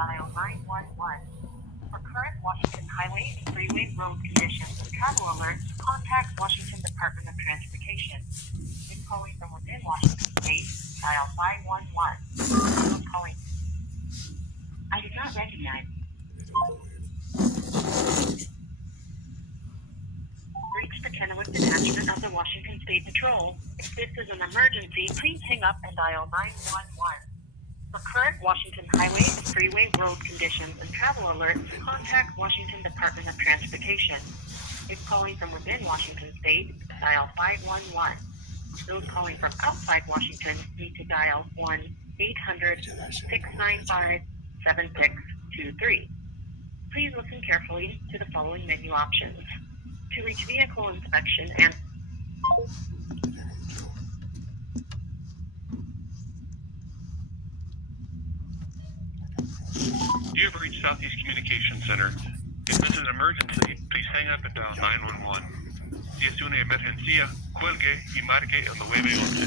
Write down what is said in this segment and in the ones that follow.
dial 911. For current Washington highway and freeway road conditions and travel alerts, contact Washington Department of Transportation. If calling from within Washington State, dial 511. Those calling. I did not recognize. Reach the Kennewick Detachment of the Washington State Patrol. If this is an emergency, please hang up and dial 911. For current Washington highway and freeway road conditions and travel alerts, contact Washington Department of Transportation. If calling from within Washington State, dial 511. Those calling from outside Washington need to dial 1-800-695-7623. Please listen carefully to the following menu options. To reach vehicle inspection and You have reached Southeast Communication Center. If this is an emergency, please hang up and dial 911. Si es una emergencia, cuelgue y marque el 911.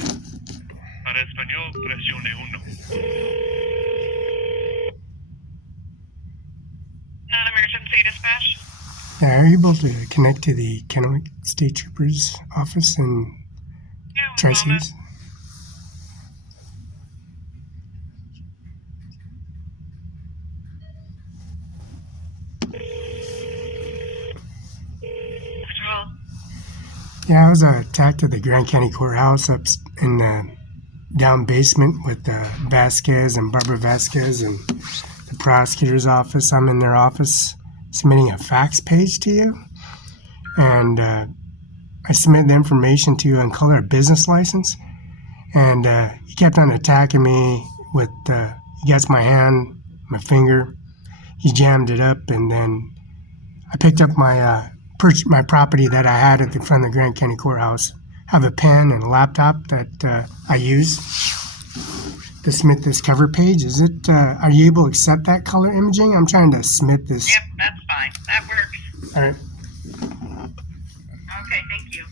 Para español, presione 1. Non-emergency dispatch. Are you able to connect to the Kennewick State Troopers office in Tri-Cities? Yeah, I was attacked at the Grand County Courthouse up in the down basement with Vasquez and Barbara Vasquez and the prosecutor's office. I'm in their office submitting a fax page to you, and I submitted the information to you on color of business license, and he kept on attacking me with he gets my hand, my finger, he jammed it up, and then I picked up my property that I had at the front of the Grand County Courthouse. I have a pen and a laptop that I use to submit this cover page. Is it? Are you able to accept that color imaging? I'm trying to submit this. Yep, that's fine. That works. All right. Okay, thank you.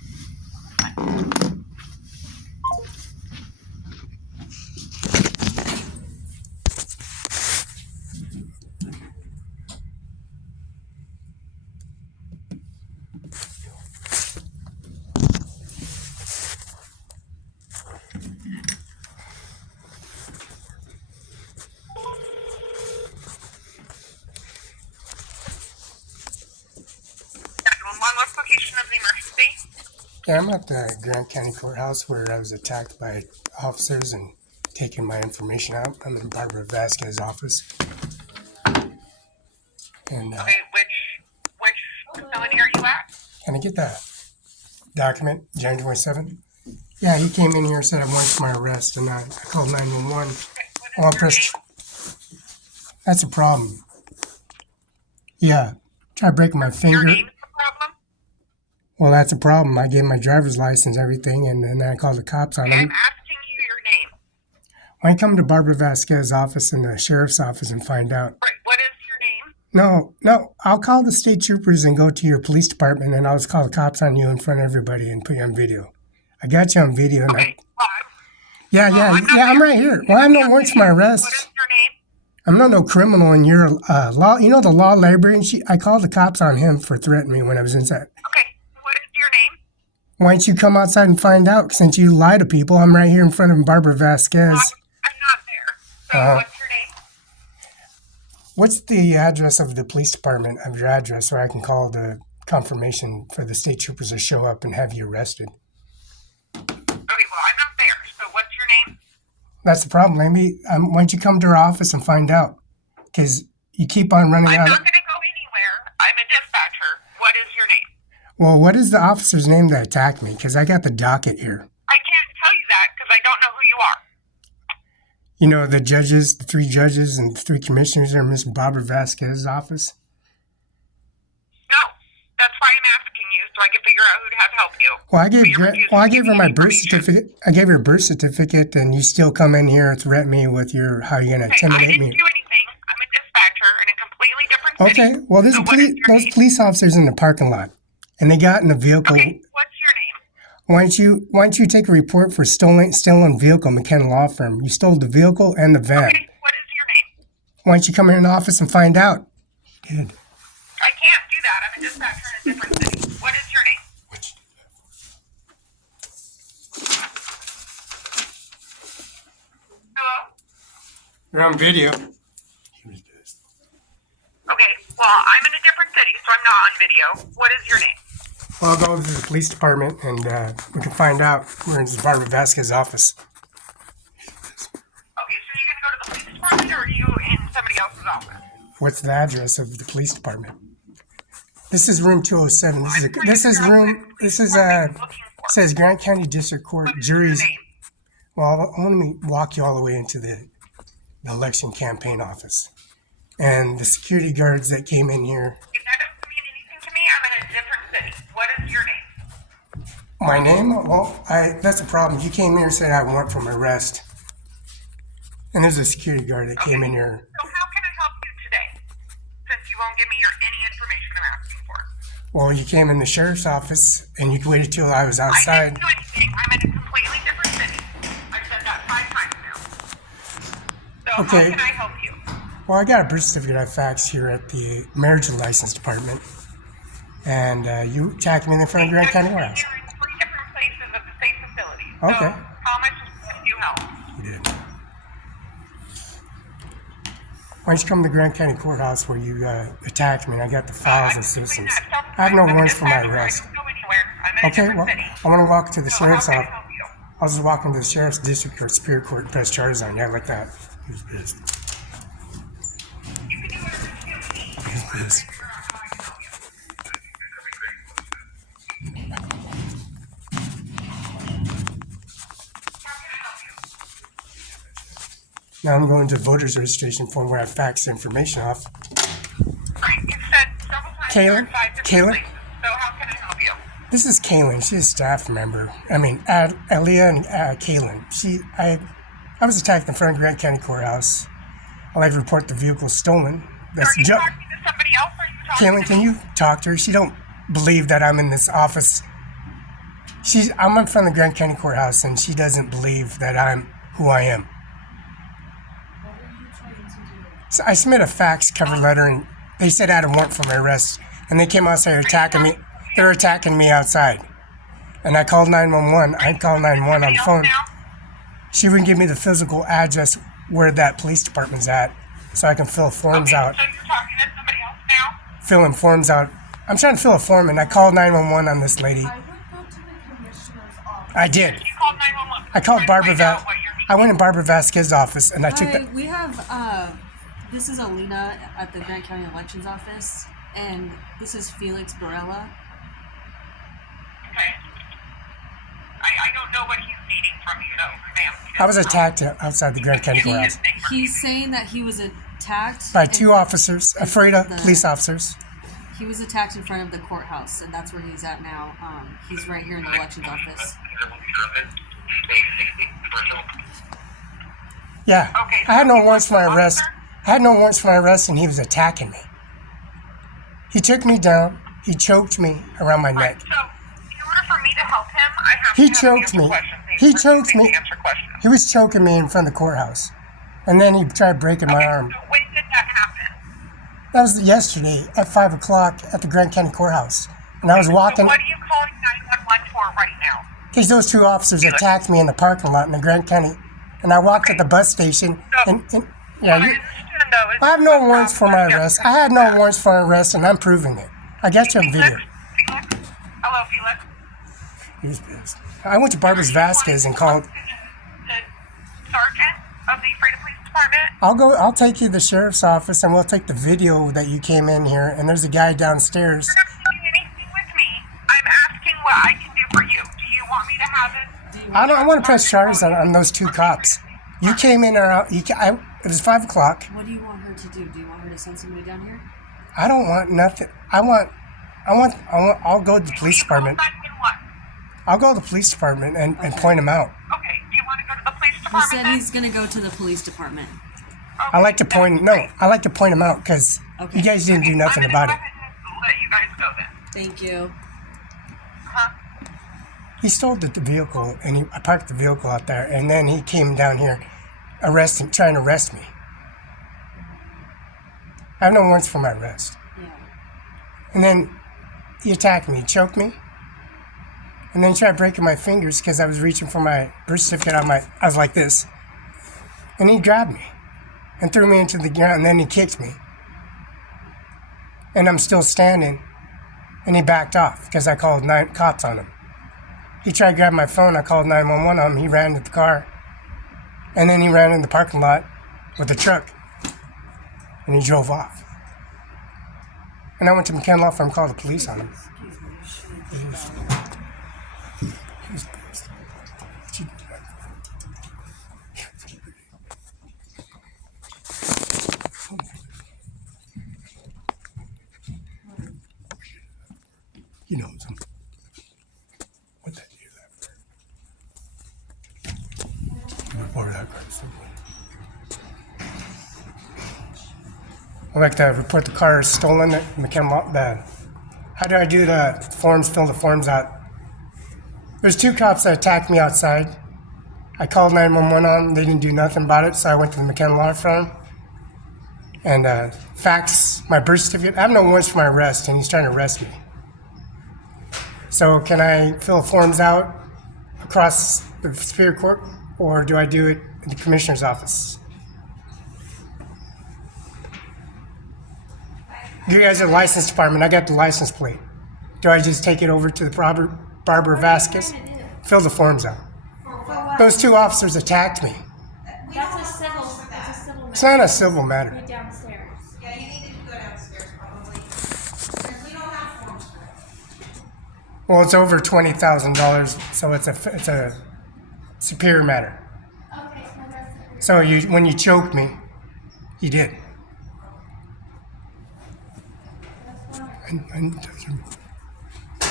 What's location of the emergency? Yeah, I'm at the Grand County Courthouse where I was attacked by officers and taking my information out. I'm in Barbara Vasquez's office. And Okay, which facility are you at? can I get that document, January 27th? Yeah, he came in here and said I wanted my arrest, and I called 911. Okay, what is your name? That's a problem. Yeah, try breaking my finger. Your name is the problem? Well, that's a problem. I gave my driver's license, everything, and then I called the cops on Okay, him. I'm asking you your name. Why don't you come to Barbara Vasquez's office and the sheriff's office and find out? Right, what is your name? No, I'll call the state troopers and go to your police department, and I'll just call the cops on you in front of everybody and put you on video. I got you on video. And Okay, I'm right here. Well, I have no warrants for my arrest. What is your name? I'm not no criminal in your law. You know the law librarian? I called the cops on him for threatening me when I was inside. Okay, what is your name? Why don't you come outside and find out? Since you lie to people, I'm right here in front of Barbara Vasquez. I'm not there. So what's your name? What's the address of the police department of your address so I can call the confirmation for the state troopers to show up and have you arrested? Okay, well, I'm not there. So what's your name? That's the problem, Amy. Why don't you come to our office and find out? Because you keep on running I'm out. not going to go anywhere. I'm a dispatcher. What is your name? Well, what is the officer's name that attacked me? Because I got the docket here. I can't tell you that because I don't know who you are. You know, the judges, the 3 judges and 3 commissioners are in Miss Barbara Vasquez's office. No, that's why I'm asking you so I can figure out who to have help you. Well, I gave her my birth certificate. I gave her a birth certificate, and you still come in here and threaten me with how you're going to Okay, I intimidate didn't me. do anything. I'm a dispatcher in a completely different city. Okay, well, So what is your those name? police officers in the parking lot, and they got in the vehicle. Okay, what's your name? Why don't you take a report for stolen vehicle, McKenna Law Firm? You stole the vehicle and the van. Okay, what is your name? Why don't you come here in the office and find out? Good. I can't do that. I'm a dispatcher in a different city. What is your name? Hello? You're on video. Okay, well, I'm in a different city, so I'm not on video. What is your name? Well, I'll go to the police department and we can find out. We're in Barbara Vasquez's office. Okay, so you're going to go to the police department, or are you in somebody else's office? What's the address of the police department? This is room 207. Says Grant County District Court juries. Well, let me walk you all the way into the election campaign office. And the security guards that came in here. If that doesn't mean anything to me, I'm in a different city. What is your name? My name? Well, that's a problem. You came here and said I want from arrest. And there's a security guard that came in here. So how can I help you today? Since you won't give me any information I'm asking for. Well, you came in the sheriff's office and you waited till I was I outside. didn't do anything. I'm in a completely different city. I've said that 5 times now. So Okay. how can I help you? Well, I got a birth certificate I faxed here at the marriage and license department. And you attacked me in the front of Grant County Courthouse. You're in 3 different places of the same facility. Okay. So how much do you help? You did. Why don't you come to Grant County Courthouse where you attacked me and I got the files and citizens. I have no warrants for my arrest. I don't go anywhere. I'm in a Okay, different well, city. I want to walk to the So sheriff's how can I office. help you? I was just walking to the sheriff's district court, superior court, and press charges on you. I like that. Who's this? You can do whatever you need. Who's this? Now I'm going to the voters registration form where I fax the information off. Right, you said several times Kaylin? you're in 5 different Kaylin? places. So how can I help you? This is Kaylin. She's a staff member. Aaliyah and Kaylin. I was attacked in front of Grant County Courthouse. I'd like to report the vehicle stolen. Are you talking to somebody else, or are you talking Kaylin, to can me? you talk to her? She don't believe that I'm in this office. I'm in front of the Grant County Courthouse, and she doesn't believe that I'm who I am. So I submitted a fax cover letter, and they said I had a warrant for my arrest. And they came outside attacking me. They were attacking me outside. And I called 911. I called 911 on the phone. She wouldn't give me the physical address where that police department's at, so I can fill forms out. So you're talking to somebody else now? Filling forms out. I'm trying to fill a form, and I called 911 on this lady. I would go to the commissioner's office. I did. You called 911. I called Barbara Vasquez. I went in Barbara Vasquez's office, and I took Hi, the. we have, this is Alina at the Grant County Elections Office, and this is Felix Barela. Okay. I don't know what he's needing from you, though, ma'am. I was attacked outside the Grant County Courthouse He's saying that he was attacked by in- 2 officers, afraid of police officers. He was attacked in front of the courthouse, and that's where he's at now. He's right here in the elections office. Yeah, Okay, I had so no he warrants for my wants arrest. the officer? I had no warrants for my arrest, and he was attacking me. He took me down. He choked me around my neck. So, in order for me to help him, I have He to have choked him me. answer questions. He choked me. Answer questions. He was choking me in front of the courthouse, and then he tried breaking my arm. So when did that happen? That was yesterday at 5 o'clock at the Grant County Courthouse, and I was walking. So what are you calling 911 for right now? Because those 2 officers attacked me in the parking lot in the Grant County, and I walked at the bus station. And yeah, What I you, understand, though, is I have no warrants for my arrest. I had no warrants for my arrest, and I'm proving it. I got you on video. Felix? Hello, Felix. He was pissed. I went to Barbara Vasquez and called. The sergeant of the Freedom Police Department. I'll take you to the sheriff's office, and we'll take the video that you came in here. And there's a guy downstairs. You're not doing anything with me. I'm asking what I can do for you. Do you want me to have it? I want to press charges on those 2 cops. You came in or out. It was 5 o'clock. What do you want her to do? Do you want her to send somebody down here? I don't want nothing. I'll go to the police department. 911. I'll go to the police department and point him out. Okay, do you want to go to the police He department? said then? he's going to go to the police department. I like to point him out because Okay. you guys didn't do nothing I'm about gonna it. go ahead and let you guys go then. Thank you. Huh? He stole the vehicle, and I parked the vehicle out there, and then he came down here, trying to arrest me. I have no warrants for my arrest. Yeah. And then he attacked me, choked me, and then he tried breaking my fingers because I was reaching for my birth certificate I was like this. And he grabbed me and threw me into the ground, and then he kicked me. And I'm still standing, and he backed off because I called 9 cops on him. He tried to grab my phone, I called 911 on him, he ran to the car, and then he ran in the parking lot with the truck, and he drove off. And I went to McKenna Law Firm, called the police on him. He knows him. What the hell is that? Report that person. I'd like to report the car is stolen at McKenna. How do I do the forms, fill the forms out? There's 2 cops that attacked me outside. I called 911 on them. They didn't do nothing about it, so I went to the McKenna Law Firm and faxed my birth certificate. I have no warrants for my arrest, and he's trying to arrest me. So can I fill forms out across the Superior Court, or do I do it in the Commissioner's office? You guys are the license department. I got the license plate. Do I just take it over to the Barbara Vasquez? Fill the forms out. Those 2 officers attacked me. That's a civil matter. It's not a civil matter. Right downstairs. Yeah, you need to go downstairs probably. Because we don't have forms for that. Well, it's over $20,000, so it's a superior matter. Okay, so that's So when you choked me, you did. And touch him. He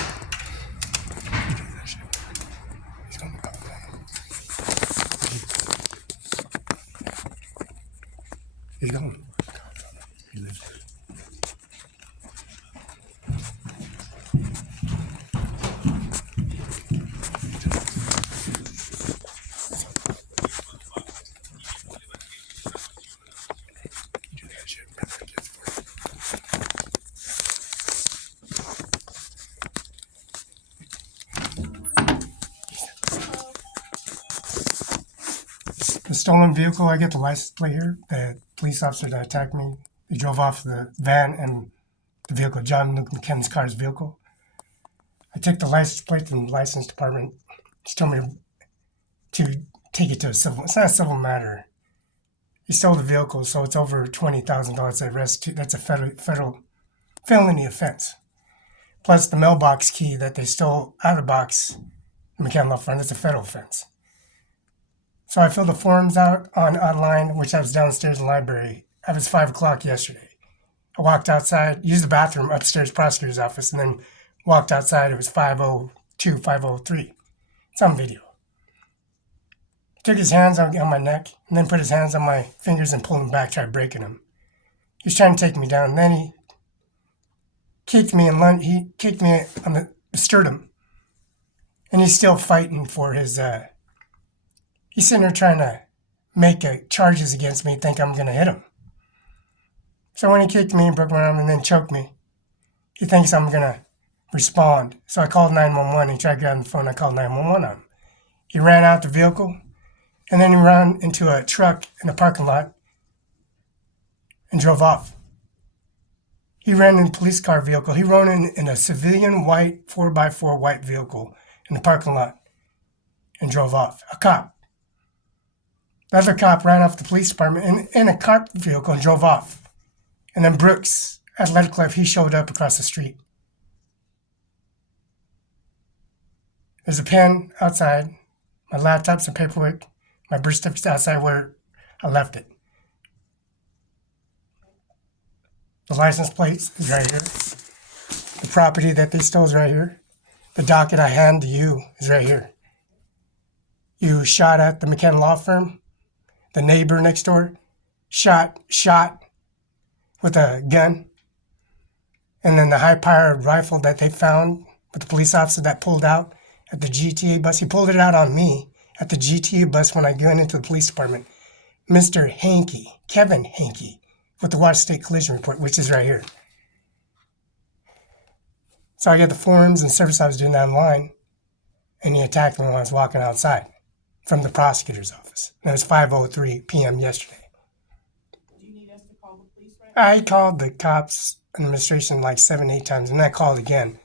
did that shit. He's gonna come down. He's gone. He lives there. You do that shit. The stolen vehicle, I get the license plate here. The police officer that attacked me, he drove off the van and the vehicle, John Luke McKenna's car's vehicle. I took the license plate to the license department. She told me to take it to a civil. It's not a civil matter. He stole the vehicle, so it's over $20,000 arrest. That's a federal felony offense. Plus the mailbox key that they stole out of the box, McKenna Law Firm, that's a federal offense. So I filled the forms out online, which I was downstairs in the library. It was 5 o'clock yesterday. I walked outside, used the bathroom upstairs prosecutor's office, and then walked outside. It was 5:02, 5:03. It's on video. He took his hands on my neck and then put his hands on my fingers and pulled them back, tried breaking them. He was trying to take me down. And then he kicked me on the sternum. And he's still fighting for his... He's sitting there trying to make charges against me, think I'm going to hit him. So when he kicked me and broke my arm and then choked me, he thinks I'm going to respond. So I called 911. He tried to grab the phone. I called 911 on him. He ran out the vehicle, and then he ran into a truck in the parking lot and drove off. He ran in a police car vehicle. He ran in a civilian white 4x4 white vehicle in the parking lot and drove off. A cop. The other cop ran off the police department in a cart vehicle and drove off. And then Brooks, Athletic Club, he showed up across the street. There's a pen outside, my laptop, some paperwork, my birth certificate's outside where I left it. The license plate is right here. The property that they stole is right here. The docket I hand to you is right here. You shot at the McKenna Law Firm. The neighbor next door shot with a gun. And then the high-powered rifle that they found with the police officer that pulled out at the GTA bus. He pulled it out on me at the GTA bus when I went into the police department. Mr. Hankey, Kevin Hankey, with the Washington State Collision Report, which is right here. So I got the forms and service I was doing that online, and he attacked me when I was walking outside from the prosecutor's office. And it was 5:03 p.m. yesterday. Do you need us to call the police right now? I called the cops administration like 7-8 times, and then I called again.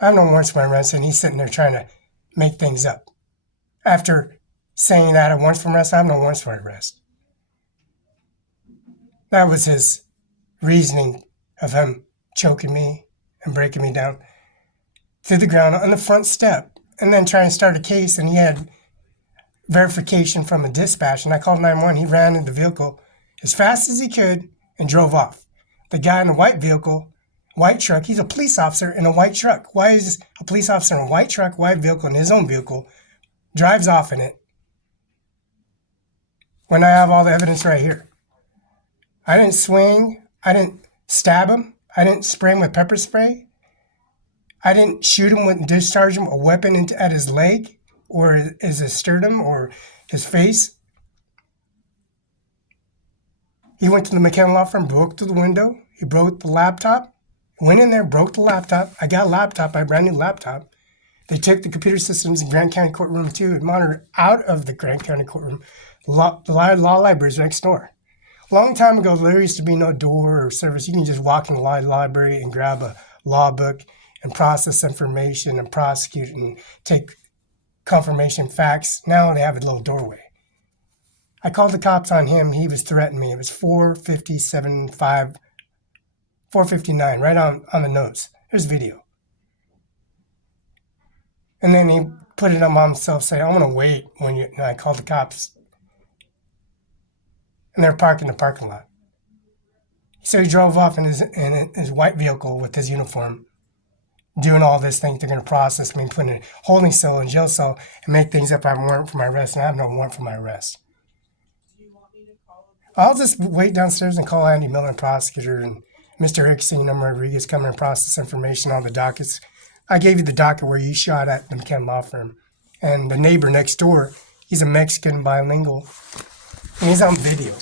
I have no warrants for my arrest, and he's sitting there trying to make things up. After saying that I have warrants for my arrest, I have no warrants for my arrest. That was his reasoning of him choking me and breaking me down to the ground on the front step, and then trying to start a case, and he had verification from a dispatch, and I called 911. He ran in the vehicle as fast as he could and drove off. The guy in the white vehicle, white truck, he's a police officer in a white truck. Why is a police officer in a white truck, white vehicle, in his own vehicle, drives off in it when I have all the evidence right here? I didn't swing. I didn't stab him. I didn't spray him with pepper spray. I didn't shoot him with discharge him a weapon at his leg or his sternum or his face. He went to the McKenna law firm, broke through the window. He broke the laptop. Went in there, broke the laptop. I got a laptop, a brand new laptop. They took the computer systems in Grant County Courtroom 2 and monitored out of the Grant County Courtroom. The law library is next door. A long time ago, there used to be no door or service. You can just walk in the law library and grab a law book and process information and prosecute and take confirmation facts. Now they have a little doorway. I called the cops on him. He was threatening me. It was 4:59, right on the nose. There's video. And then he put it on himself, saying, "I'm going to wait when you..." And I called the cops. And they're parked in the parking lot. So he drove off in his white vehicle with his uniform, doing all this thing. They're going to process me, put in a holding cell and jail cell, and make things up. I have a warrant for my arrest, and I have no warrant for my arrest. Do you want me to call the police? I'll just wait downstairs and call Andy Miller, prosecutor, and Mr. Hickson and Rodriguez come and process information on the dockets. I gave you the docket where you shot at the McKenna law firm. And the neighbor next door, he's a Mexican bilingual, and he's on video.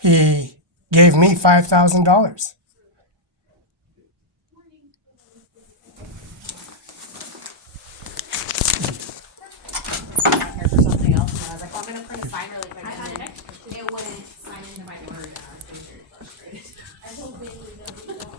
He gave me $5,000. Here for something else, and I was like, I'm gonna print a sign really quick. I And had then it. It wouldn't sign into my word. I was very frustrated. I told Bailey that we don't.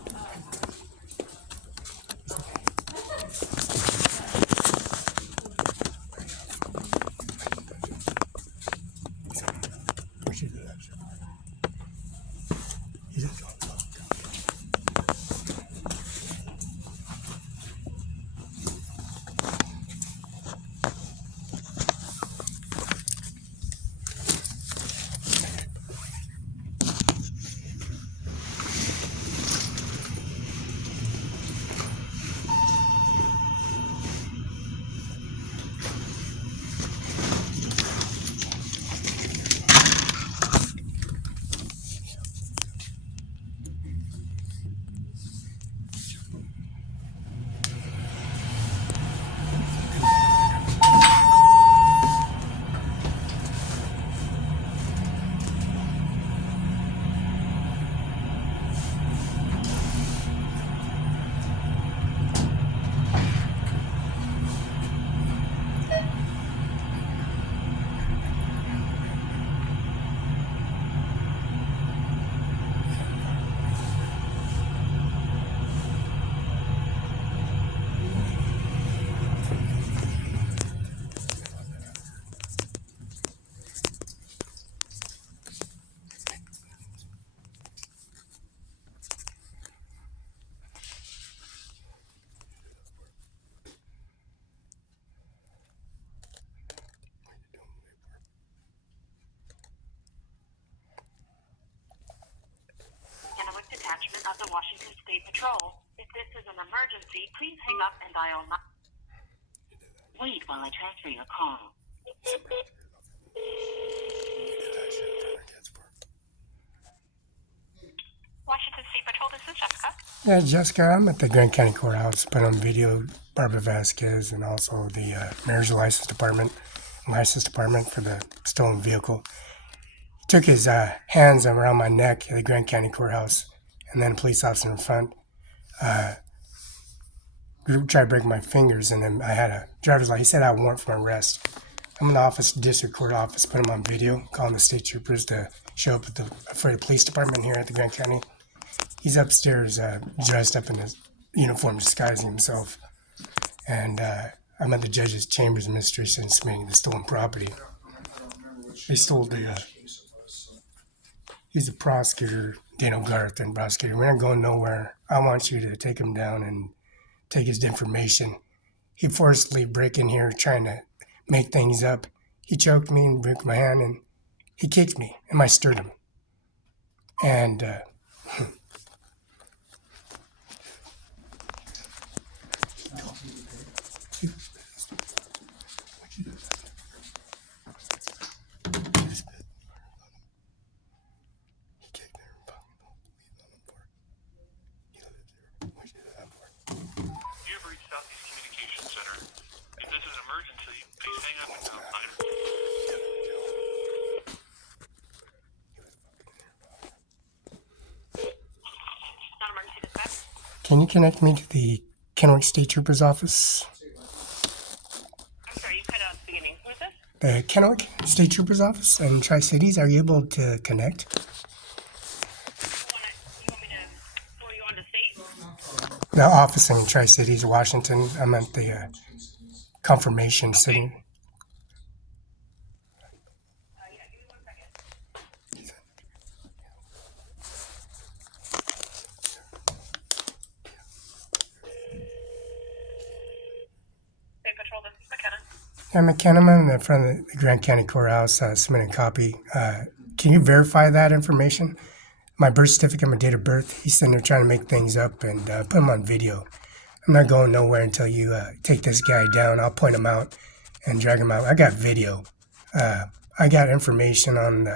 Detachment of the Washington State Patrol. If this is an emergency, please hang up and dial 9. Wait while I transfer your call. Washington State Patrol, this is Jessica. Yeah, Jessica, I'm at the Grant County Courthouse, put on video Barbara Vasquez and also the marriage license department. license department for the stolen vehicle. He took his hands around my neck at the Grand County Courthouse, and then a police officer in front tried to break my fingers, and then I had a driver's license. He said I had a warrant for my arrest. I'm in the office, district court office, put him on video, calling the state troopers to show up for the police department here at the Grand County. He's upstairs dressed up in his uniform, disguising himself. And I'm at the judge's chambers administration submitting the stolen property. They stole he's the prosecutor, Daniel Garth, and prosecutor. We're not going nowhere. I want you to take him down and take his information. He forcibly break in here trying to make things up. He choked me and broke my hand, and he kicked me in my sternum. And You have reached Southeast Communications Center. If this is an emergency, please hang up and dial 9. Non-emergency dispatch. can you connect me to the Kennewick State Trooper's office? I'm sorry, you cut out at the beginning. Who is this? The Kennewick State Trooper's office in Tri-Cities. Are you able to connect? You want me to throw you on the state? The office in Tri-Cities, Washington. I'm at the confirmation sitting. Yeah, give me 1 second. State Patrol, this is McKenna. Yeah, McKenna, I'm in the front of the Grand County Courthouse, submitting a copy. Can you verify that information? My birth certificate, my date of birth. He's sitting there trying to make things up and put him on video. I'm not going nowhere until you take this guy down. I'll point him out and drag him out. I got video. I got information on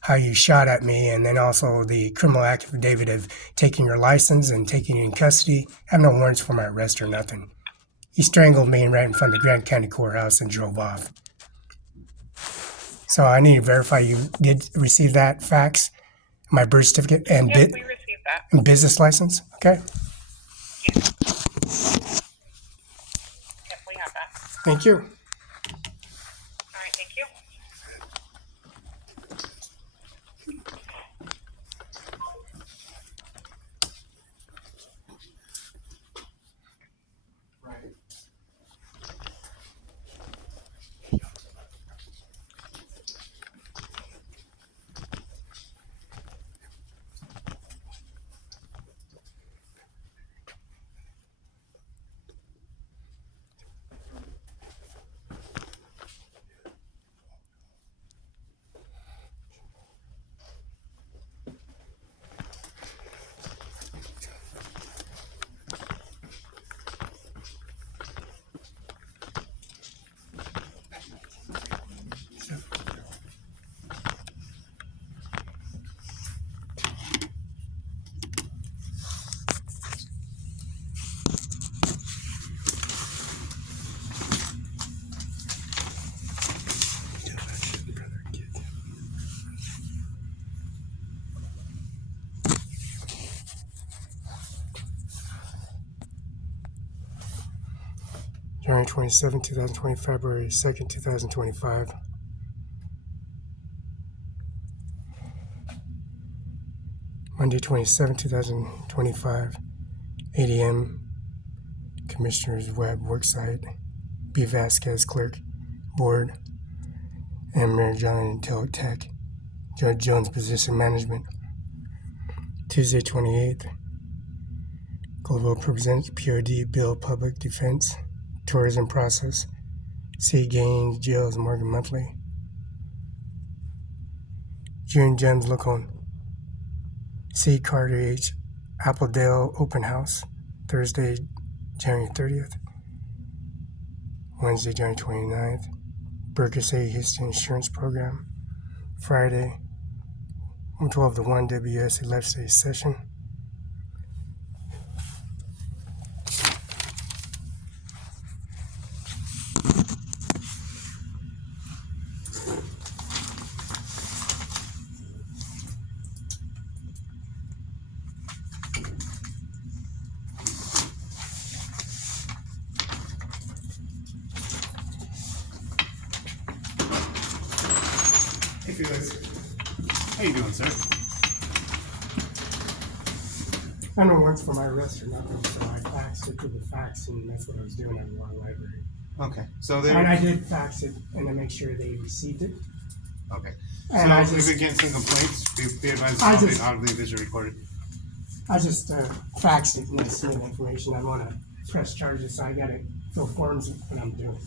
how you shot at me, and then also the criminal affidavit of taking your license and taking you in custody. I have no warrants for my arrest or nothing. He strangled me right in front of the Grand County Courthouse and drove off. So I need to verify you did receive that fax, my birth certificate, and Yes, we received that. and business license. Okay, Yes. Yes, we have that. thank you. All right, thank you. January 27, 2020, February 2nd, 2025. Monday, 27, 2025, 8 a.m. Commissioner's Web Worksite, B. Vasquez, Clerk, Board, and Mayor John Tech, Judge Jones, Position Management. Tuesday, 28th, Global Presents POD Bill Public Defense, Tourism Process, C. Gaines, Jails, Morgan Monthly. June Gems Look On, C. Carter H. Appledale Open House, Thursday, January 30th. Wednesday, January 29th. Burgess A. History Insurance Program, Friday, 112 to 1 WS 11th session. How you doing, sir? I don't know once for my arrest or nothing, so I faxed it to the fax, and that's what I was doing at the law library. Okay. So they. And I did fax it, and to make sure they received it. Okay. And I So we've just- been getting some complaints. Be advised, I it's just- being audibly visually recorded. I just faxed it and they sent information. I want to press charges, so I got to fill forms what I'm doing.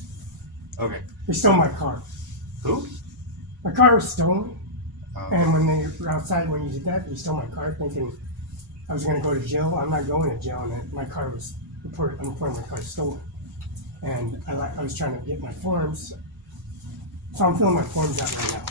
Okay. They stole my car. Who? My car was stolen, Oh, and when they were outside, when you did that, they stole my car, thinking I was going to go to jail. I'm not going to jail, and my car was reported. I'm reporting my car stolen, and I was trying to get my forms, so I'm filling my forms out right now.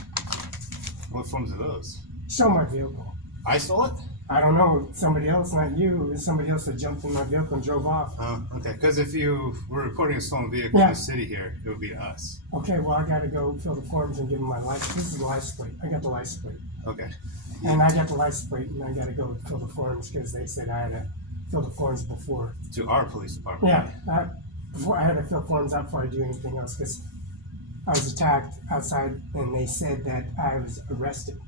what forms are those? Stole my vehicle. I stole it? I don't know, somebody else, not you. It was somebody else that jumped in my vehicle and drove off. Oh, okay. Because if you were reporting a stolen vehicle Yeah. in the city here, it would be us. Okay, well, I got to go fill the forms and give them my license. This is the license plate. I got the license plate. Okay. And I got the license plate, and I got to go fill the forms because they said I had to fill the forms before. To our police department. Yeah, before I had to fill forms out before I do anything else because I was attacked outside, and they said that I was arrested,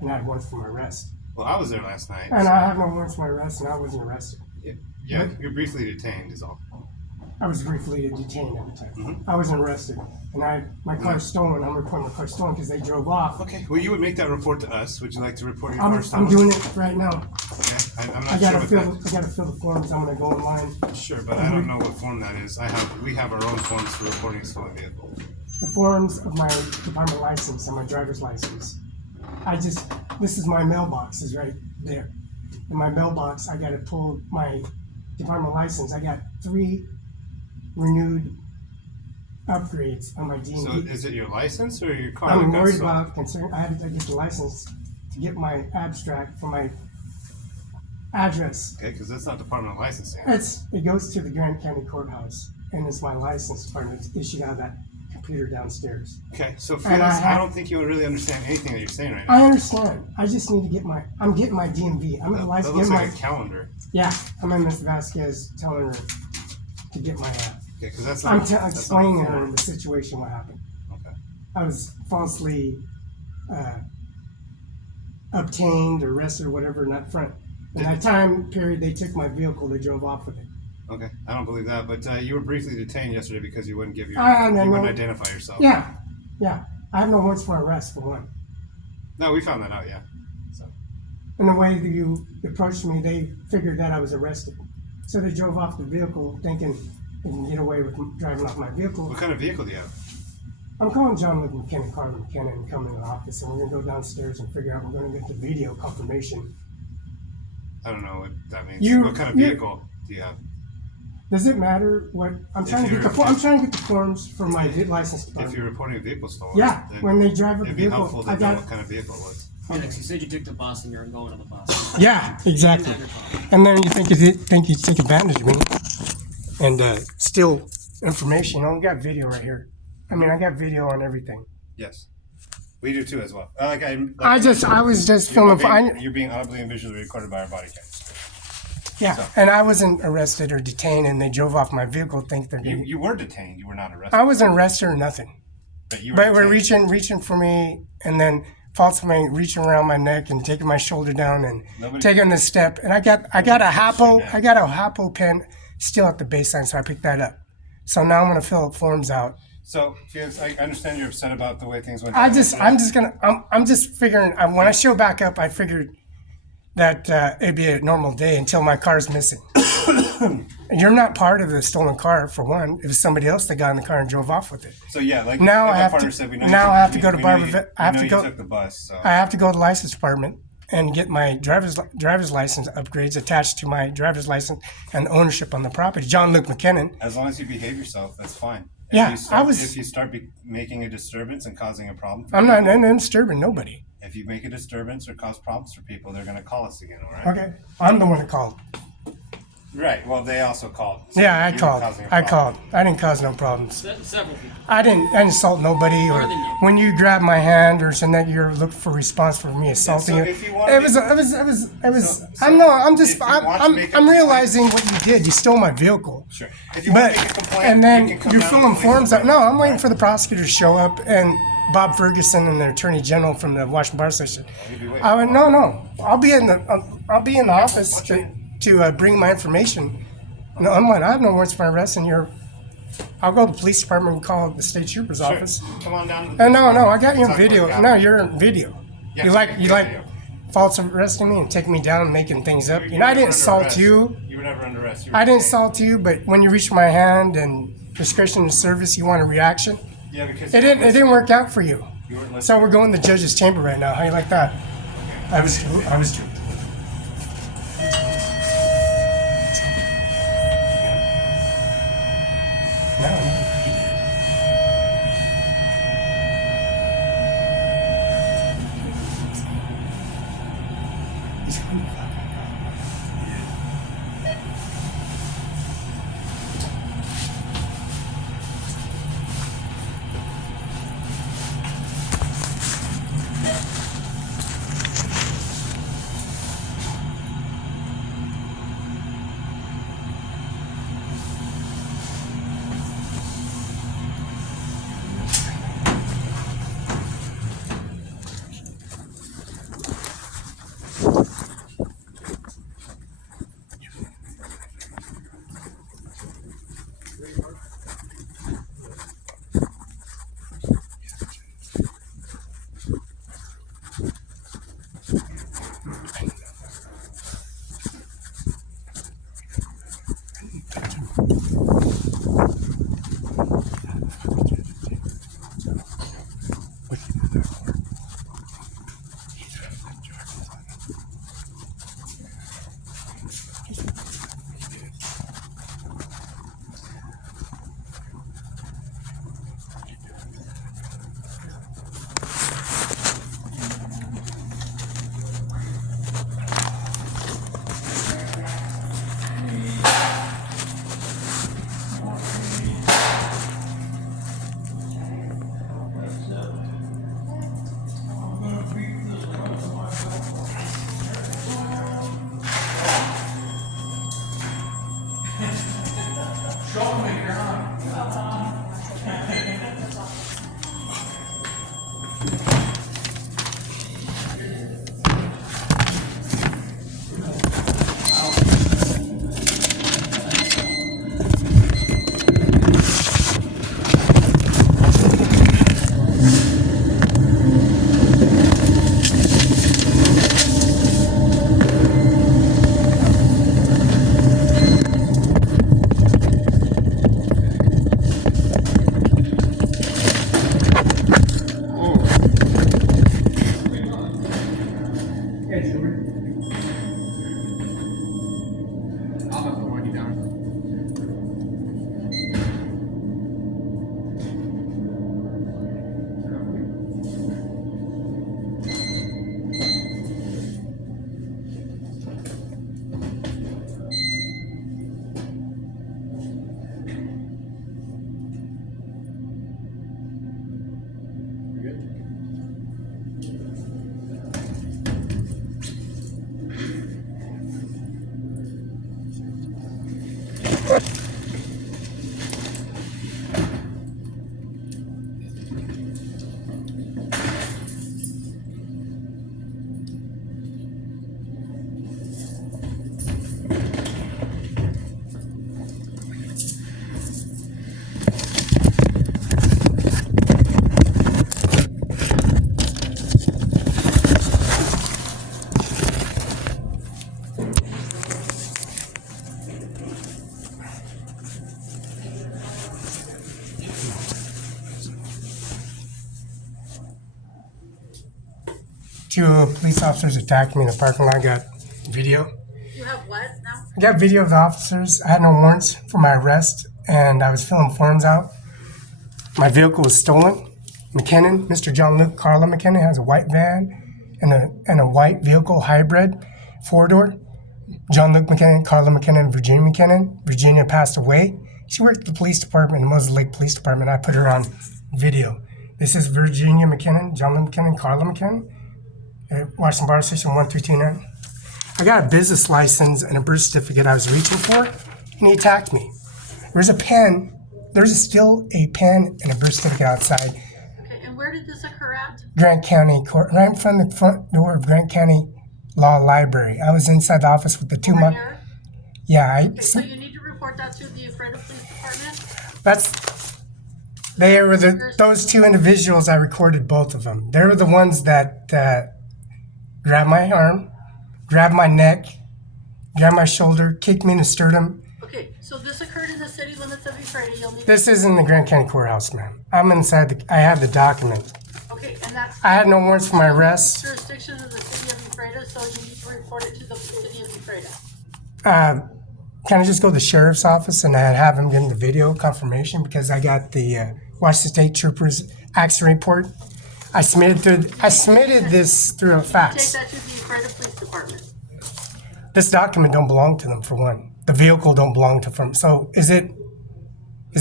and I had warrants for my arrest. Well, I was there last night. And so- I have no warrants for my arrest, and I wasn't arrested. Yeah, you're briefly detained is all. I was briefly detained at the time. Mhm. I wasn't arrested, and my car's stolen. I'm reporting my car stolen because they drove off. Okay. Well, you would make that report to us. Would you like to report your I'm car stolen? doing it right now. Okay. I'm I not sure gotta what fill. I gotta fill the forms. I'm gonna go online. that. Sure, but I don't know what form that is. We have our own forms for reporting a stolen vehicle. The forms of my department license and my driver's license. This is my mailbox is right there. In my mailbox, I gotta pull my department license. I got 3 renewed upgrades on my So DMV. is it your license or your car? I'm that got worried stolen? about concern. I had to get the license to get my abstract for my address. Okay, because that's not department of licensing. It goes to the Grant County Courthouse, and it's my license department. It's issued out of that computer downstairs. Okay, so And Felix, I I have- don't think you really understand anything that you're saying right I now. understand. I just need to get I'm getting my DMV. I'm in the That license. looks Get like my, a calendar. yeah, I'm in Miss Vasquez telling her to get my Okay, because that's not. I'm that's not explaining a to her form. the situation, what happened. Okay. I was falsely obtained, arrested, or whatever in that front. In that time period, they took my vehicle. They drove off with it. Okay, I don't believe that, but you were briefly detained yesterday because you wouldn't give your, No, you wouldn't no. identify yourself. Yeah. I have no warrants for arrest for one. No, we found that out. Yeah. So And the way that you approached me, they figured that I was arrested. So they drove off the vehicle thinking they can get away with driving off my vehicle. what kind of vehicle do you have? I'm calling John Luke McKinnon, Carter McKinnon, and come in the office, and we're gonna go downstairs and figure out, we're gonna get the video confirmation. I don't know what that means. You- what kind of you- vehicle do you have? Does it matter what, I'm trying to get I'm trying to get the forms for my license If department. you're reporting a vehicle stolen, Yeah, then when they drive a it'd be helpful vehicle, to I know got, what kind of vehicle it was. Felix, you said you took the bus and you're going to the bus. yeah, exactly. And then you think you take advantage of me and steal information. We got video right here. I mean, I got video on everything. Yes, we do too as well. I was just filming. You're being audibly and visually recorded by our body cam. Yeah, and I wasn't arrested or detained, and they drove off my vehicle. Think they're You were detained. You were not arrested. I wasn't arrested or nothing. But you were But we're detained. reaching for me, and then falsely reaching around my neck and taking my shoulder down and Nobody- taking the step. And I got a Hapo pen still at the baseline, so I picked that up. So now I'm gonna fill forms out. So, Felix, I understand you're upset about the way things went. I'm down just yesterday. I'm just figuring. When I show back up, I figured that it'd be a normal day until my car's missing. You're not part of the stolen car, for one. It was somebody else that got in the car and drove off with it. So yeah, like Now like I my have partner to- said, we know now you I have to took- go to we Barbara know Vi- you- I have we to know go- You took the bus. So. I have to go to the license department and get my driver's license upgrades attached to my driver's license and ownership on the property. John Luke McKinnon. As long as you behave yourself, that's fine. Yeah, If you start making a disturbance and causing a problem, for I'm not people, disturbing nobody. If you make a disturbance or cause problems for people, they're going to call us again. All right. Okay, I'm the one that called. Right. Well, they also called. So Yeah, I you were called. causing a I problem. called. I didn't cause no problems. Several people. I didn't insult nobody, or More than you. when you grab my hand or something, you're looking for response for me assaulting so you. if you want It me- was. So I'm if you want to I'm make a I'm complaint- realizing what you did. You stole my vehicle. Sure. If you want But to make a complaint, and then you can come you're down filling to the forms police out. No, I'm department, waiting all for the prosecutor to show up and Bob Ferguson and the Attorney General from the Washington Bar Association. You'd be waiting. I went, no. I'll be in the office to bring my information. No, I'm like, I have no warrants for my arrest, and I'll go to the police department and call the state trooper's office. Come on down to the And no, I got you on Talk video. about No, you're in video. Yes, you like video. false arresting me and taking me down and making things up. You You know, I were didn't under assault arrest. you. You were never under arrest. I didn't assault you, but when you reached my hand and discretion of service, you want a reaction. Yeah, because It didn't work out for you. You weren't listening. So we're going to the judge's chamber right now. How you like that? I was. No. Two police officers attacked me in the parking lot. I got video. You have what now? I got video of the officers. I had no warrants for my arrest, and I was filling forms out. My vehicle was stolen. McKinnon, Mr. John Luke Carla McKinnon, has a white van and a white vehicle hybrid, four-door. John Luke McKinnon, Carla McKinnon, Virginia McKinnon. Virginia passed away. She worked at the police department, the Moses Lake Police Department. I put her on video. This is Virginia McKinnon, John Luke McKinnon, Carla McKinnon. Washington Bar Association 1329. I got a business license and a birth certificate I was reaching for, and he attacked me. There's a pen. There's still a pen and a birth certificate outside. Okay, and where did this occur at? Grant County Court, right in front of the front door of Grant County Law Library. I was inside the office with the two Over months. here? Yeah, Okay, so you need to report that to the Ephrata Police Department? they were those two individuals. I recorded both of them. They were the ones that grabbed my arm, grabbed my neck, grabbed my shoulder, kicked me in the sternum. Okay, so this occurred in the city limits of Ephrata. You'll need This isn't the Grant County Courthouse, ma'am. I'm inside I have the document. Okay, and that's I had no warrants for my arrest. jurisdiction of the city of Ephrata, so you need to report it to the city of Ephrata. Can I just go to the sheriff's office and have him give me the video confirmation, because I got the Washington State Troopers accident report. I submitted this through a Take fax. that to the Ephrata Police Department. This document don't belong to them, for one. The vehicle don't belong to them. So is it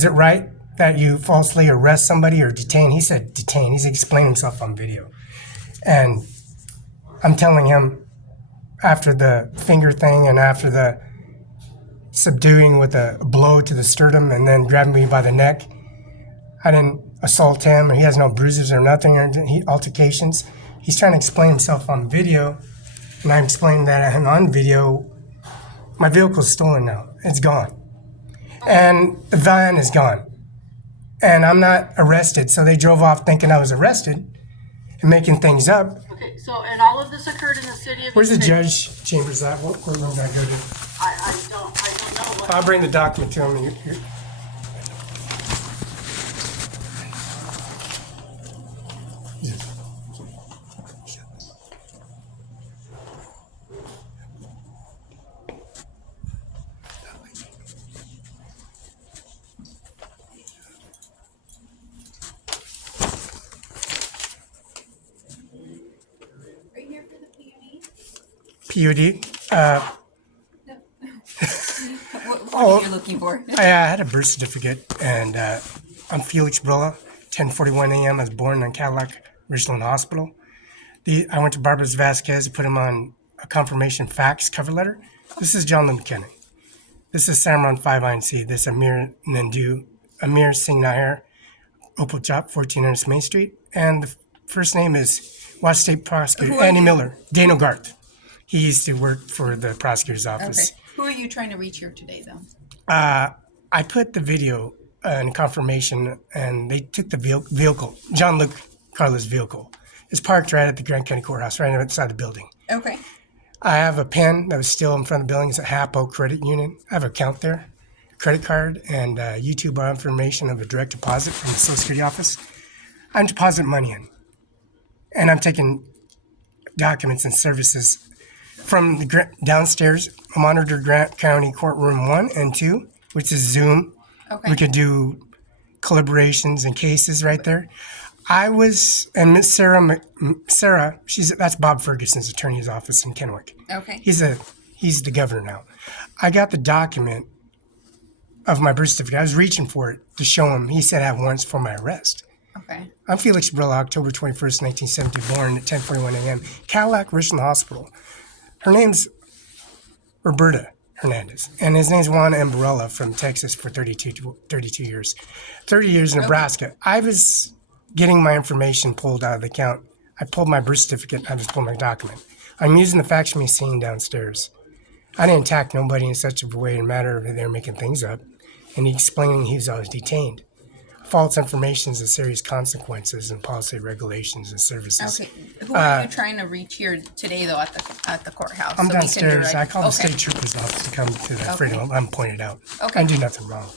right that you falsely arrest somebody or detain? He said detain. He's explaining himself on video. And I'm telling him, after the finger thing and after the subduing with a blow to the sternum and then grabbing me by the neck, I didn't assault him, or he has no bruises or nothing, or altercations. He's trying to explain himself on video, and I'm explaining that on video, my vehicle's stolen now. It's gone. And the van is gone. And I'm not arrested, so they drove off thinking I was arrested and making things up. Okay, so, and all of this occurred in the city of Where's the Ephrata. judge chambers at? What courtroom did I go to? I don't know what. I'll bring the document to him. Right here for the PUD. PUD. What are you looking for? I had a birth certificate, and I'm Felix Barela, 10:41 a.m. I was born in Cadillac Richland Hospital. I went to Barbara Vasquez, put him on a confirmation fax cover letter. This is John McKenna. This is OWNERCIMARON5INC. This is Ajmer Singh Nijjar, Opal Chop, 1400 Main Street. And the first name is Washington State Prosecutor Who are Andy you? Miller, Dano Garth. He used to work for the prosecutor's office. Okay. Who are you trying to reach here today, though? I put the video in confirmation, and they took the vehicle, John Luke Carla's vehicle. It's parked right at the Grant County Courthouse, right outside the building. Okay. I have a pen that was still in front of the building. It's a HAPO credit union. I have an account there, credit card, and YouTube information of a direct deposit from the Social Security office. I'm depositing money in, and I'm taking documents and services from the downstairs. I'm monitored Grant County Courtroom 1 and 2, which is Zoom. Okay. We could do collaborations and cases right there. And Miss Sarah, that's Bob Ferguson's attorney's office in Kennewick. Okay. He's the governor now. I got the document of my birth certificate. I was reaching for it to show him. He said I have warrants for my arrest. Okay. I'm Felix Barela, October 21st, 1970, born at 10:41 a.m. Cadillac Richland Hospital. Her name's Roberta Hernandez, and his name's Juan M. Barela from Texas for 32 years. 30 years in Nebraska. I was getting my information pulled out of the account. I pulled my birth certificate. I just pulled my document. I'm using the fax machine downstairs. I didn't attack nobody in such a way, in a matter of they're making things up. And he explaining he was always detained. False information is a serious consequences in policy regulations and services. Okay. Who are you trying to reach here today, though, at the courthouse? I'm so we can downstairs. I direct- called the Okay. state trooper's office to come to the freedom. I'm pointed out. Okay. I do nothing wrong.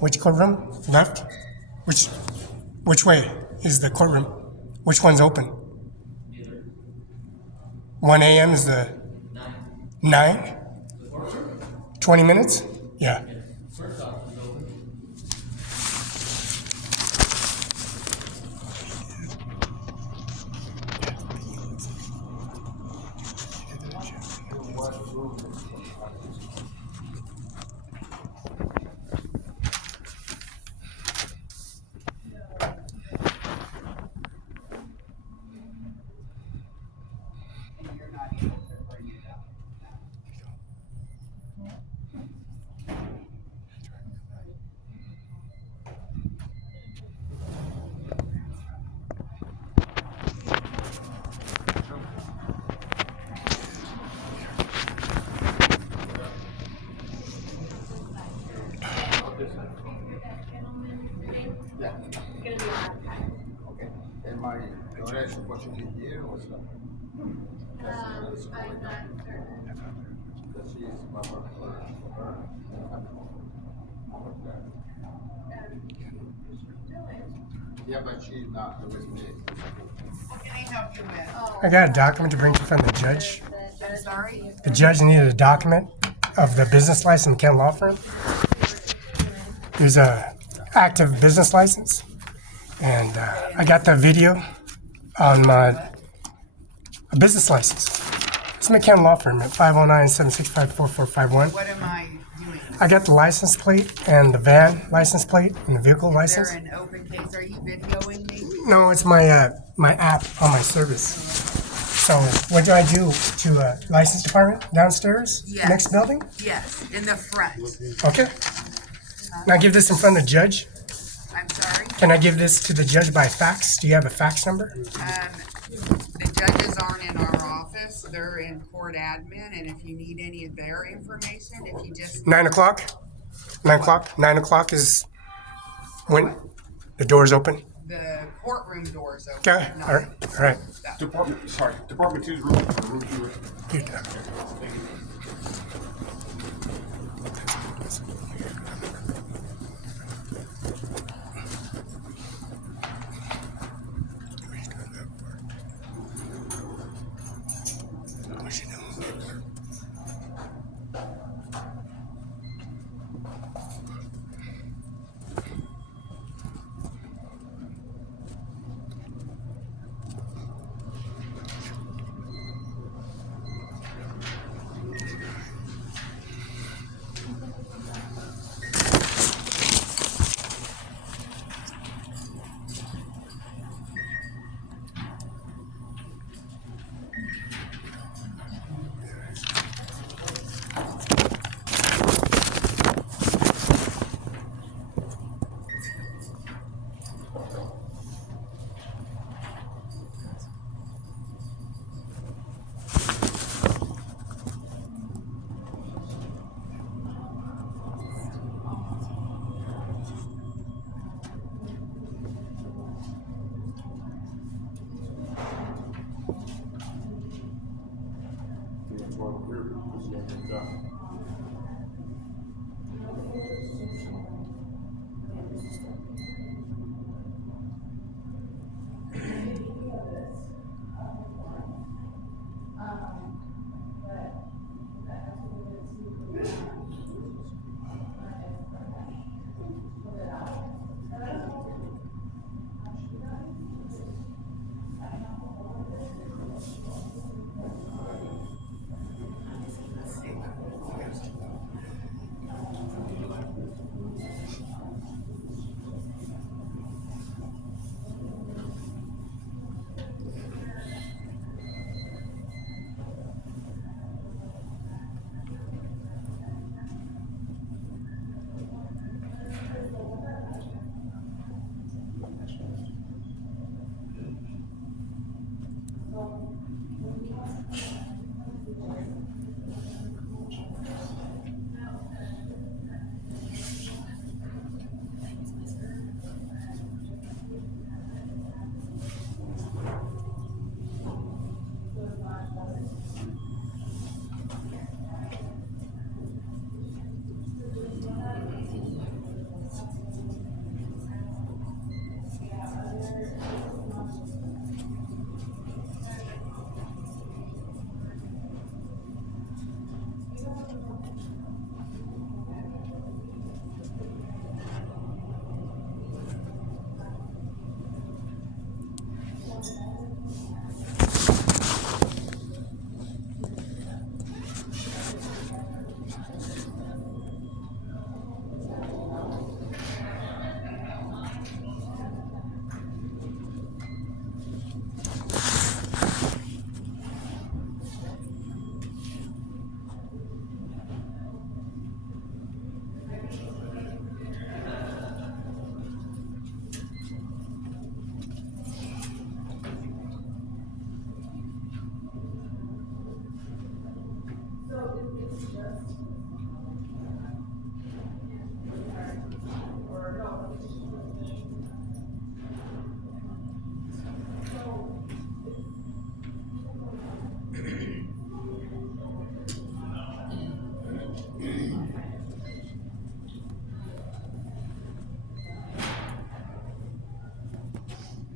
Which courtroom? Left? Which way is the courtroom? Which one's open? 1 a.m. is the 9? 20 minutes? Yeah. Yeah. Okay. And my donation, what you did here was because she's my her. Yeah, but she's not with me. What can I help you with? I got a document to bring in front of the judge. I'm sorry? The judge needed a document of the business license McKenna Law Firm. There's a active business license, and I got the video on my business license. It's McKenna Law Firm at 509-765-4451. What am I doing? I got the license plate and the van license plate and the vehicle Is license. there an open case? Are you videoing me? No, it's my my app on my service. So what do I do to license department downstairs? Yes. Next building? Yes, in the front. Okay. Can I give this in front of the judge? I'm sorry? Can I give this to the judge by fax? Do you have a fax number? The judges aren't in our office. They're in court admin, and if you need any of their information, if you just 9 o'clock? 9 o'clock? 9 o'clock is when the doors open? the courtroom doors open. Okay, at all right, night. all right. Department 2's room 2. Good.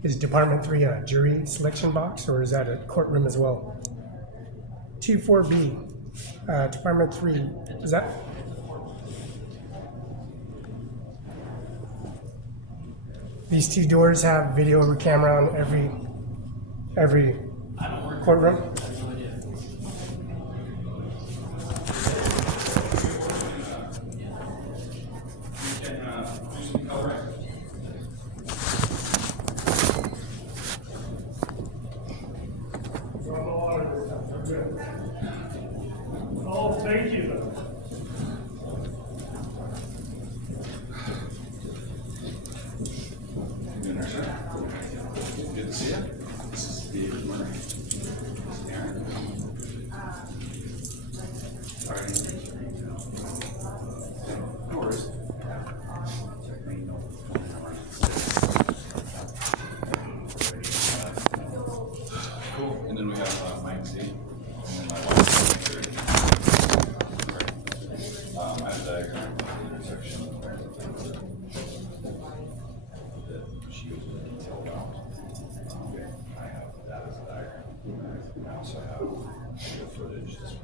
Is Department 3 a jury selection box, or is that a courtroom as well? 24B, Department 3, is that? These two doors have video over camera on every courtroom? Oh, thank you. Good to see you. This is David Murray. This is Aaron. Sorry. No worries. Cool. And then we have Mike Z. And then my wife. I have a diagram of the intersection that she was detailed out. I have that as a diagram. I also have the footage that's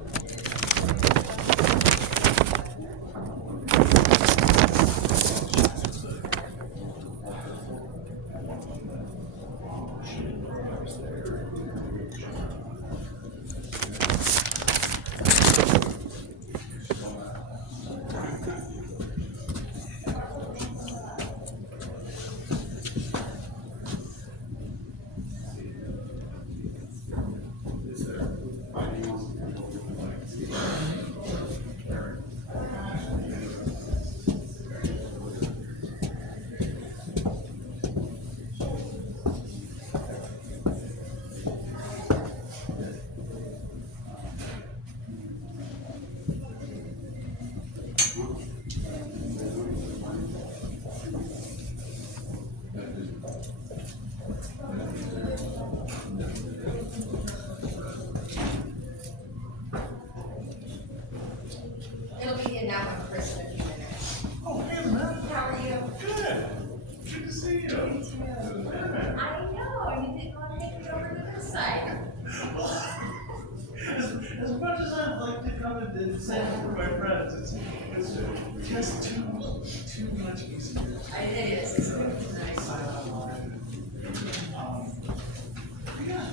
It'll be in now on Chris in a few minutes. Oh, hey, man. How are you? Good. Good to see you. I know, you didn't want to take me over to this side. As much as I'd like to come and say hi for my friends, it's just too much easier. It is, it's nice. Yeah.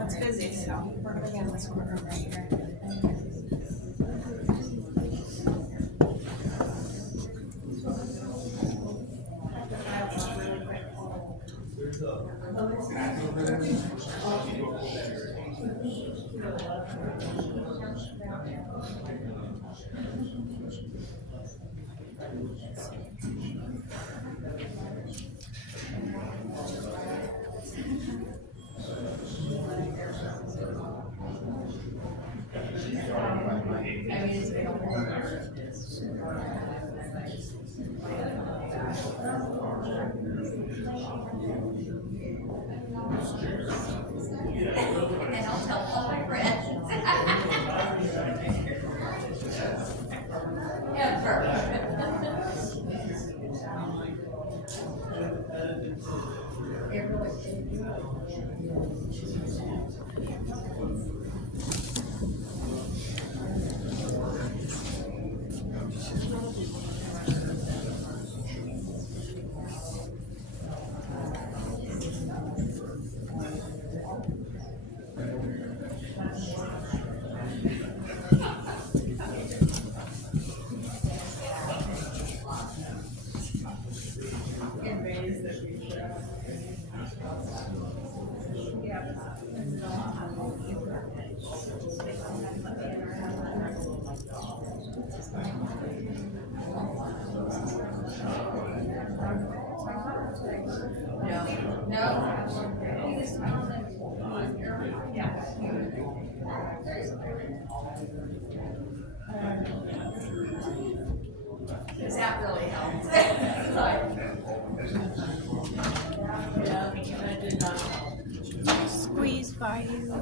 It's busy, so we're gonna be in this courtroom right here. And I'll tell all my friends. Ever. That really helped. Squeeze by you.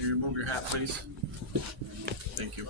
Can you remove your hat, please? Thank you.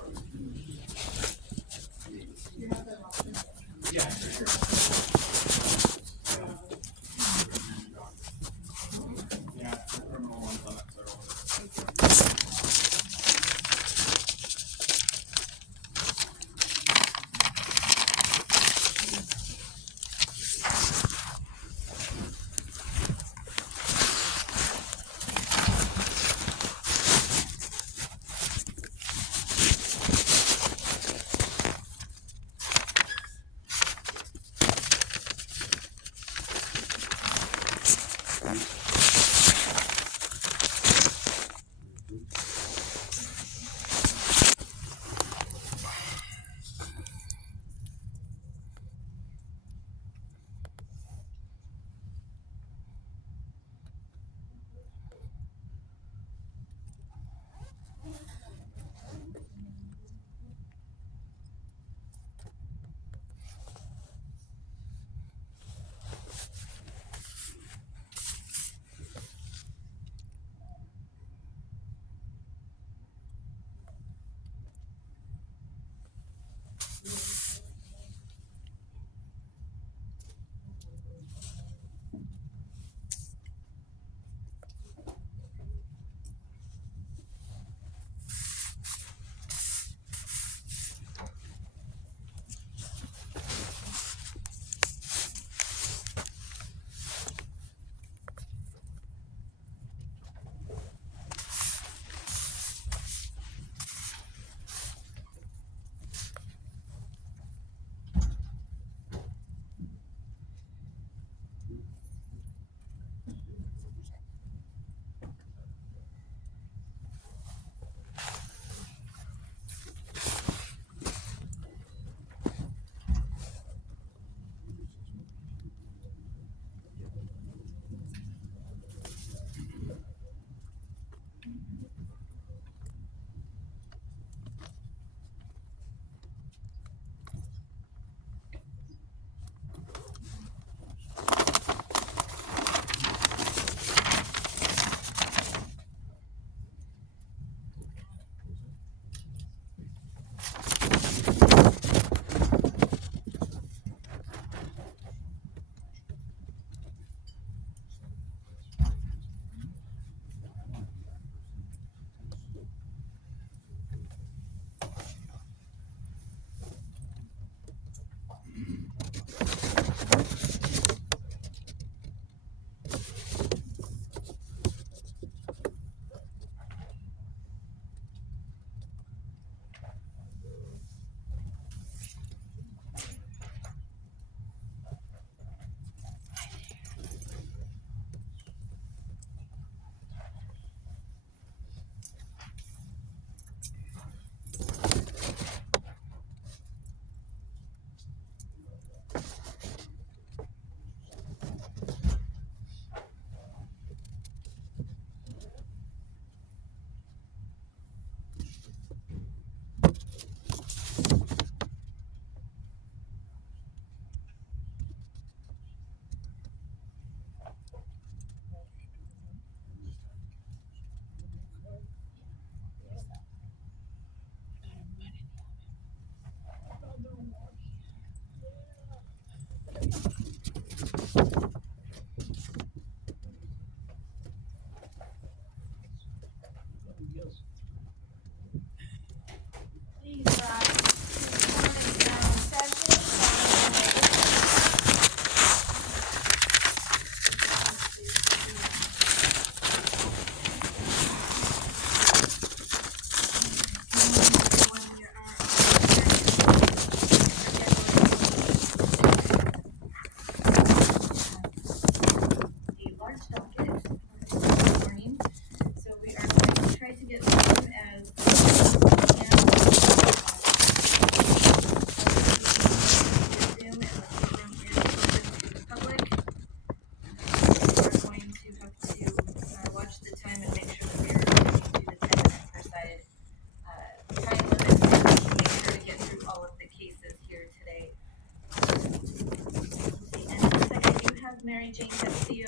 Mary Jane Castillo,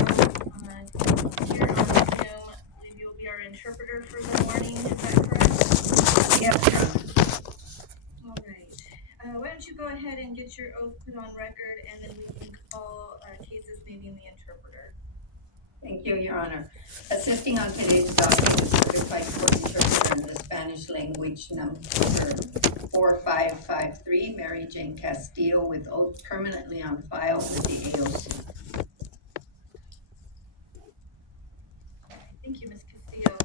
here on Zoom. I believe you'll be our interpreter for the morning, is that correct? Yes. All right. Why don't you go ahead and get your oath put on record, and then we can call cases needing the interpreter. Thank you, Your Honor. Assisting on today's docket is certified court interpreter in the Spanish language number 4553, Mary Jane Castillo, with oath permanently on file with the AOC. Thank you, Ms. Castillo.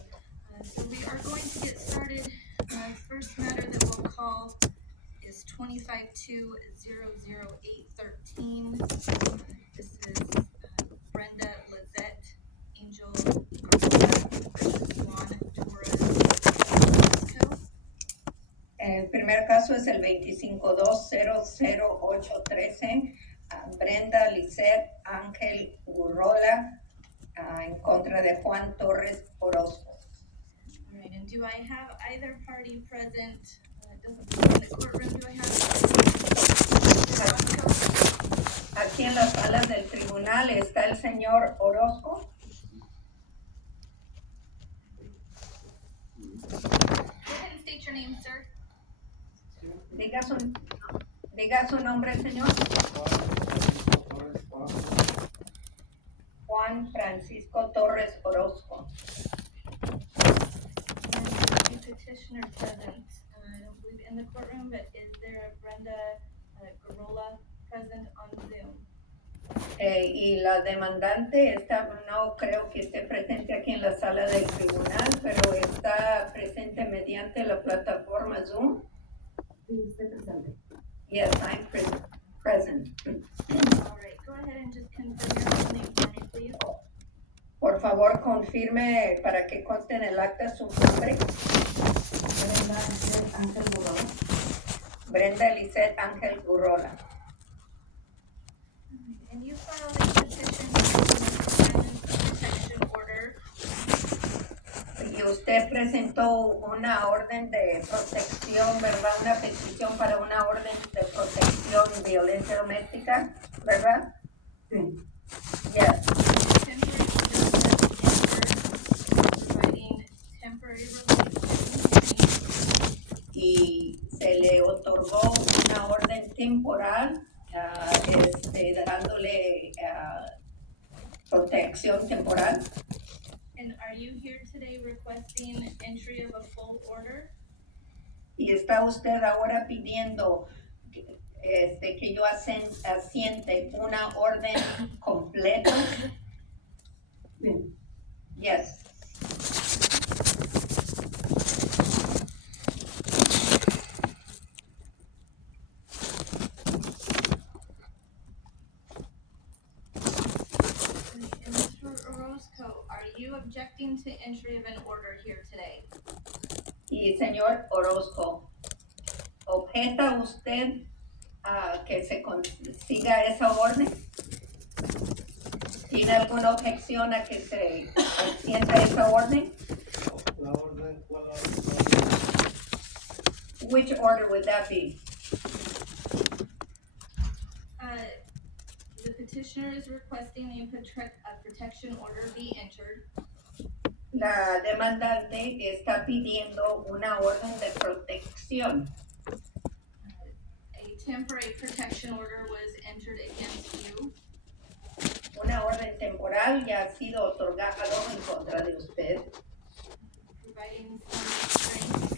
So we are going to get started. First matter that we'll call is 25-2-00813. This is Brenda Lizette Angel versus Juan Torres. El primer caso es el 25-2-00813, Brenda Lizette Ángel Gurrola, en contra de Juan Torres Orozco. All right, and do I have either party present? It doesn't seem in the courtroom. Do I have Aquí en las salas del tribunal está el señor Orozco. Go ahead and state your name, sir. Diga su nombre, señor. Juan Francisco Torres Orozco. And the petitioner present, I don't believe in the courtroom, but is there a Brenda Gurrola present on Zoom? Y la demandante está, no creo que esté presente aquí en la sala del tribunal, pero está presente mediante la plataforma Zoom. Sí, estoy presente. Yes, I'm present. All right, go ahead and just confirm your full name for me, please. Por favor, confirme para que conste en el acta su nombre. Brenda Lizette Ángel Gurrola. Brenda Lizette Ángel Gurrola. And you filed a petition for protection order. Y usted presentó una orden de protección, ¿verdad? Una petición para una orden de protección de violencia doméstica, ¿verdad? Sí. Yes. Temporary relief. Y se le otorgó una orden temporal, dándole protección temporal. And are you here today requesting entry of a full order? Y está usted ahora pidiendo que yo asiente una orden completa. Yes. And Mr. Orozco, are you objecting to entry of an order here today? Y señor Orozco, ¿objeta usted que se consiga esa orden? ¿Tiene alguna objeción a que se asienta esa orden? La orden, ¿cuál orden? Which order would that be? The petitioner is requesting a protection order be entered. La demandante está pidiendo una orden de protección. A temporary protection order was entered against you. Una orden temporal ya ha sido otorgada en contra de usted. Providing some restraints